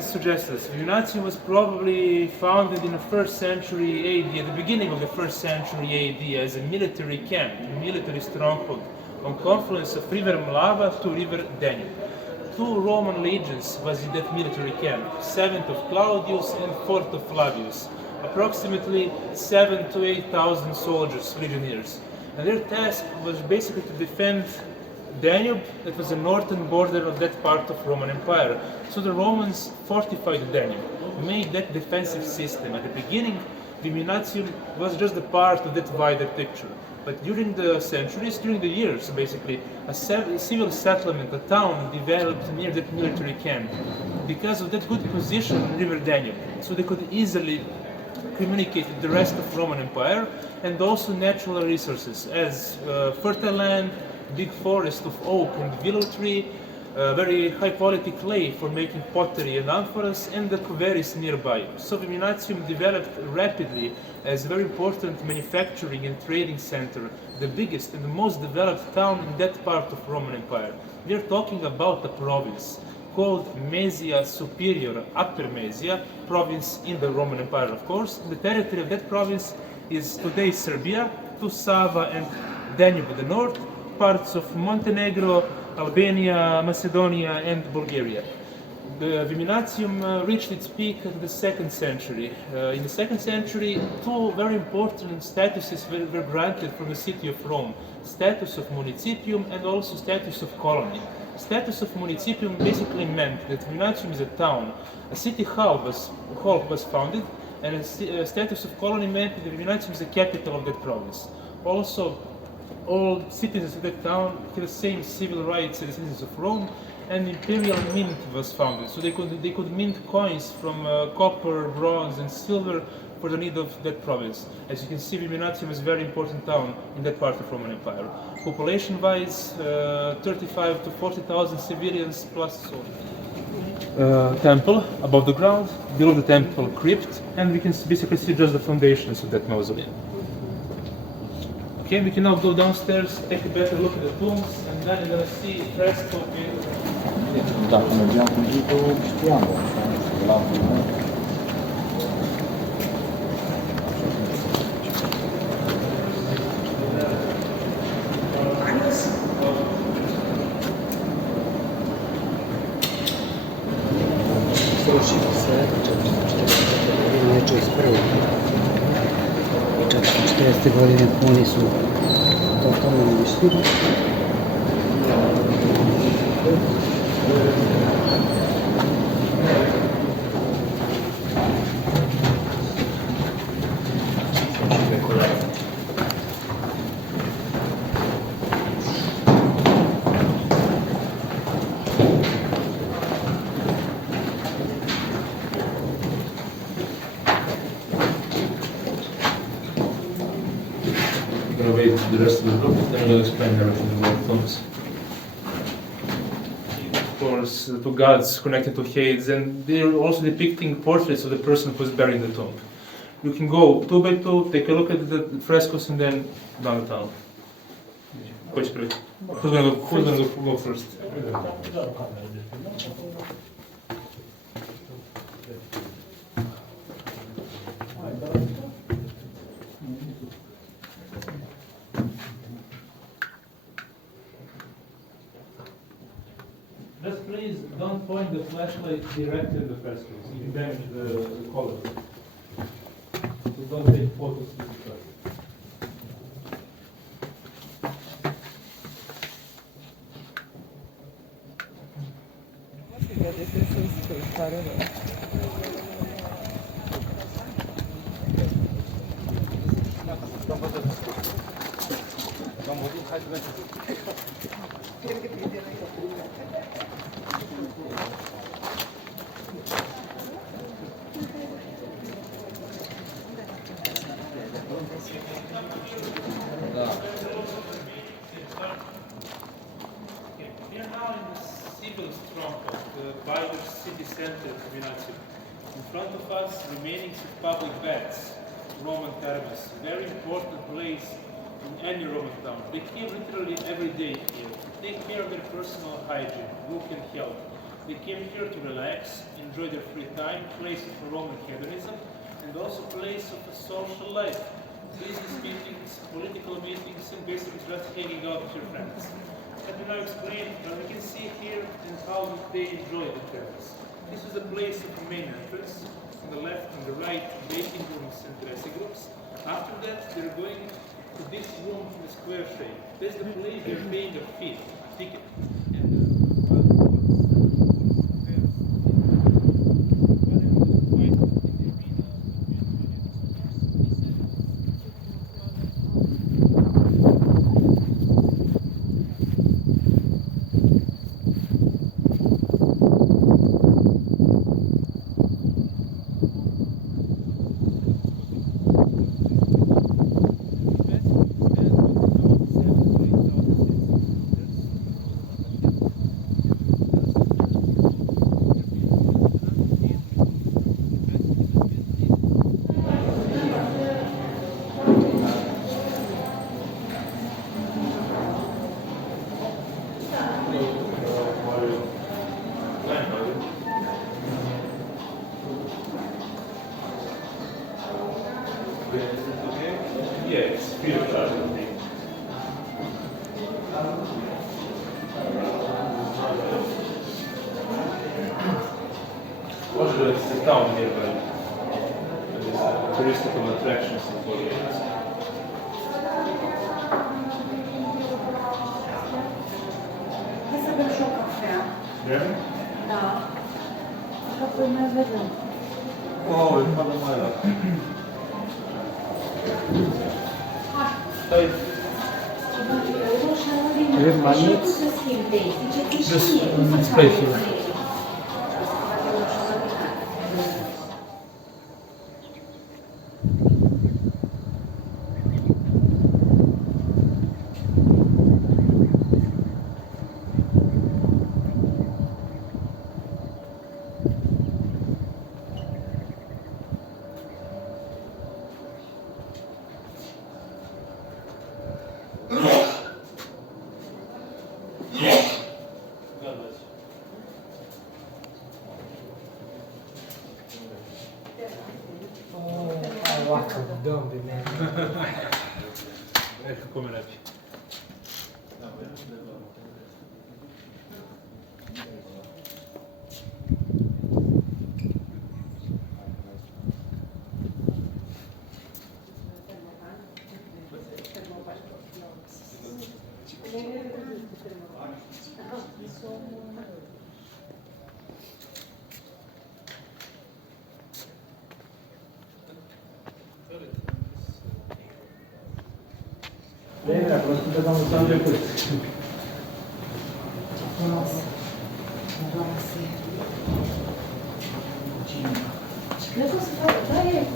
evidence suggests this. Viminacium was probably founded in the 1st century AD, at the beginning of the 1st century AD, as a military camp, a military stronghold, on confluence of river Mlava to river Danube. 2 Roman legions was in that military camp, 7th of Claudius and 4th of Flavius, approximately 7,000 to 8,000 soldiers, legionnaires. And their task was basically to defend Danube, that was the northern border of that part of Roman Empire. So the Romans fortified the Danube, made that defensive system. At the beginning, Viminacium was just a part of that wider picture. But during the centuries, during the years, basically, a civil settlement, a town developed near that military camp because of that good position on River Danube. So they could easily communicate with the rest of Roman Empire, and also natural resources as fertile land, big forest of oak and willow tree, very high quality clay for making pottery and amphoras, and the quarries nearby. So Viminacium developed rapidly as a very important manufacturing and trading center, the biggest and the most developed town in that part of Roman Empire. We are talking about a province called Mesia Superior, Upper Mesia, province in the Roman Empire, of course. The territory of that province is today Serbia, to Sava and Danube in the north, parts of Montenegro, Albania, Macedonia and Bulgaria. The Viminacium reached its peak in the 2nd century. In the 2nd century, 2 very important statuses were granted from the city of Rome, status of municipium and also status of colony. Status of municipium basically meant that Viminacium is a town. A city hall was founded, and a status of colony meant that Viminacium is the capital of that province. Also, all citizens of that town had the same civil rights as the citizens of Rome, and imperial mint was founded. So they could mint coins from copper, bronze, and silver for the need of that province. As you can see, Viminacium is a very important town in that part of Roman Empire. Population-wise, 35 to 40,000 civilians plus soldiers. Temple above the ground, below the temple crypt, and we can basically see just the foundations of that mausoleum. Okay, we can now go downstairs, take a better look at the tombs, and then you're going to see fresco. Dacă mergeam cu jeepul, știam, la Aceste godine puni su totalno uništili. The rest of the book, then we'll explain everything about tombs. Of course, the 2 gods connected to Hades, and they're also depicting portraits of the person who's buried in the tomb. You can go 2 by 2, take a look at the frescoes, and then down the town. Who's gonna go first? Just please don't point the flashlight directly at the frescoes. You can damage the color. So don't take photos of the frescoes. In front of us, remainings of public baths, Roman thermos, very important place in any Roman town. They came literally every day here to take care of their personal hygiene, look and health. They came here to relax, enjoy their free time, place for Roman hedonism, and also place of a social life. Business meetings, political meetings, and basically just hanging out with your friends. Let me now explain, we can see here and how they enjoy the terrace. This is the place of the main entrance. On the left and the right, waiting rooms and dressing rooms. After that, they're going to this room in the square shape. That's the place they're paying a fee, ticket. It's a town nearby. There's touristical attractions in Pompei. Hai să bem și o cafea. Vrem? Da. Și apoi mai vedem. Oh, e foarte mare. Hai. Vrem mai mult? Îți plăi fi. Ecco come la più. Bine, acolo sunteți la mulți ani trecut. Frumos. Frumos. Și cred că o să fac, da, e,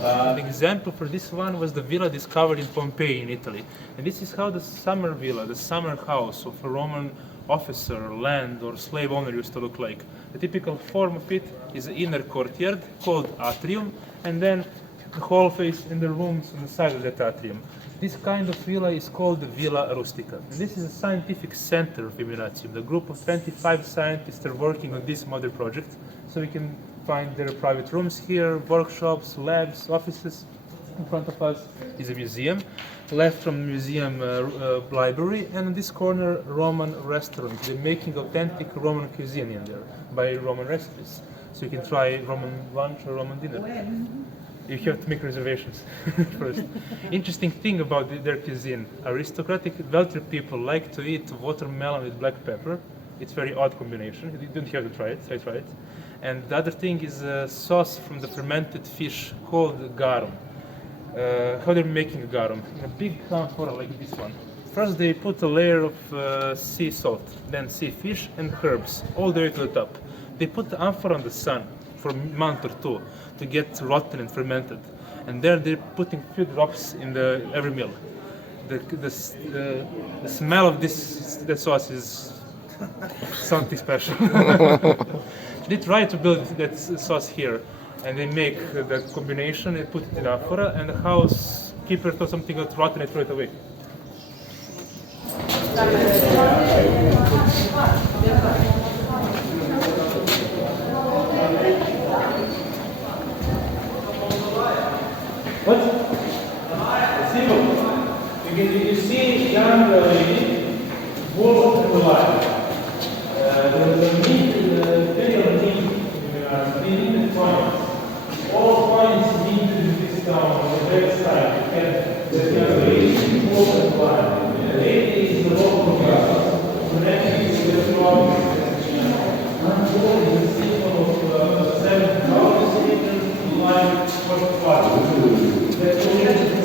An example for this one was the villa discovered in Pompei in Italy. And this is how the summer villa, the summer house of a Roman officer, land or slave owner used to look like. The typical form of it is the inner courtyard called atrium, and then the hall face and the rooms on the side of that atrium. This kind of villa is called the Villa Rustica. And this is a scientific center of Viminacium. The group of 25 scientists are working on this model project, so we can find their private rooms here, workshops, labs, offices. In front of us is a museum, left from the museum library, and in this corner Roman restaurant. They're making authentic Roman cuisine in there by Roman recipes. So you can try Roman lunch or Roman dinner. You have to make reservations first. Interesting thing about their cuisine, aristocratic, wealthy people like to eat watermelon with black pepper. It's a very odd combination. You don't have to try it, I tried it. And the other thing is a sauce from the fermented fish called garum. How they're making garum? In a big amphora like this one. First they put a layer of sea salt, then sea fish and herbs, all the way to the top. They put the amphora on the sun for a month or two to get rotten and fermented. And there they're putting few drops in every meal. The smell of the sauce is something special. They tried to build that sauce here. and they make the combination and put it in amphora, and the housekeeper thought something got rotten and threw it away. What? Simple. You see young lady, walk to the light. There is a need, very need, they need the coins. All coins need to be this down on the very side. The young lady, walk to the light. The lady is the local girl. The next is the strong. One is the symbol of 7 hours, the line for the party. That's all you have to do.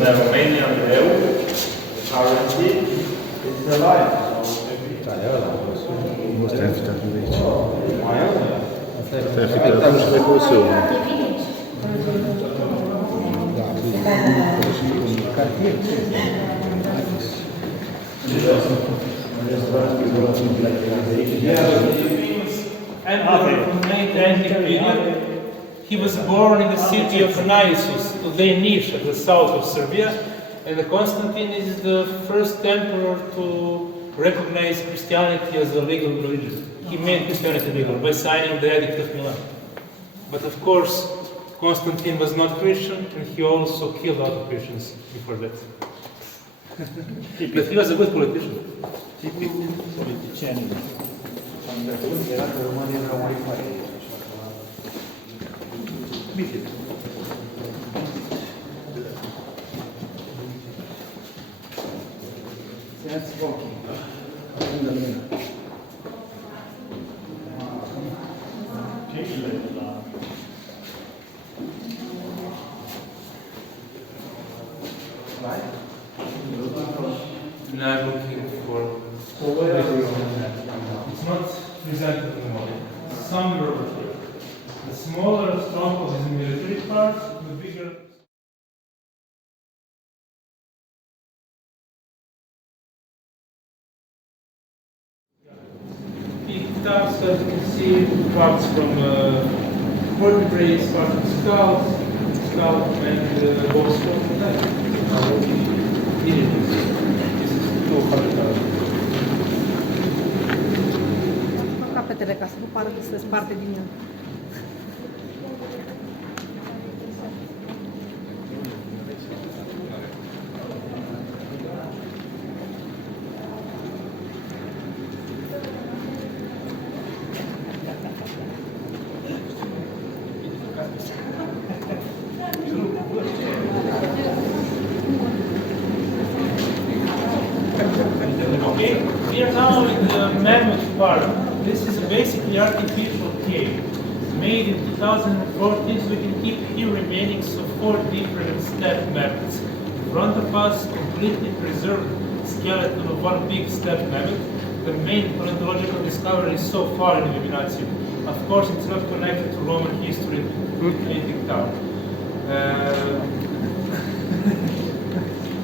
The Romanian vreo, currency, is alive. Asta e amfiteatrul de aici. Asta e amfiteatrul și de Kosovo. Antic period. He was born in the city of Viminacium, today Niš, at the south of Serbia, and Constantine is the first emperor to recognize Christianity as a legal religion. He made Christianity legal by signing the Edict of Milan. But of course, Constantine was not Christian, and he also killed a lot of Christians before that. But he was a good politician. Tipic politicienii. Am de atunci era că românii erau mai fari. Bine. Țineți ochii. Lângă mine. Now I'm looking for. So where are you? It's not presented in the model. Somewhere over here. The smaller stronghold is the military part, the bigger. Big tubs, as you can see, parts from vertebrae, parts from skull, and bones from the neck. This is 200,000. Capetele ca să nu pară că se sparte din el. Okay, we are now in the mammoth part. This is a basically artificial cave made in 2014, so we can keep here remainings of 4 different step mammoths. In front of us, completely preserved skeleton of one big step mammoth, the main paleontological discovery so far in Viminacium. Of course, it's not connected to Roman history, good Antic town.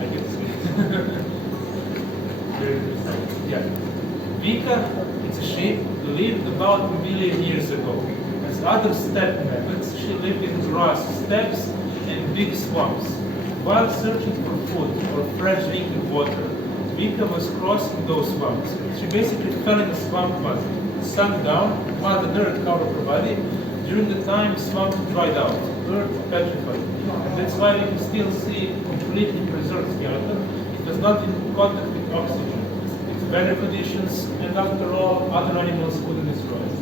I guess. Yeah. Vika, it's a sheep, lived about 1 million years ago. As other steppe mammoths, she lived in grass steppes and big swamps. While searching for food or fresh drinking water, Vika was crossing those swamps. She basically fell in the swamp mud, sunk down while the dirt covered her body. During the time, swamp dried out, earth petrified. And that's why we can still see completely preserved skeleton. It was not in contact with oxygen. Weather conditions, and after all, other animals couldn't destroy it.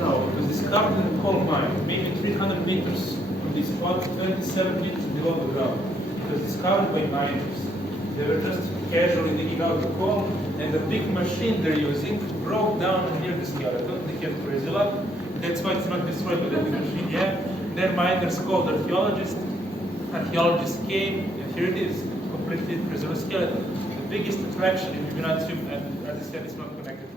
No, it was discovered in a coal mine, maybe 300 meters from this spot, 27 meters below the ground. It was discovered by miners. They were just casually digging out the coal, and the big machine they're using broke down near the skeleton. They kept crazy up. That's why it's not destroyed by the big machine. Yeah, then miners called archaeologists. Archaeologists came, and here it is, completely preserved skeleton. Biggest attraction in Viminacium, and as I said, it's not connected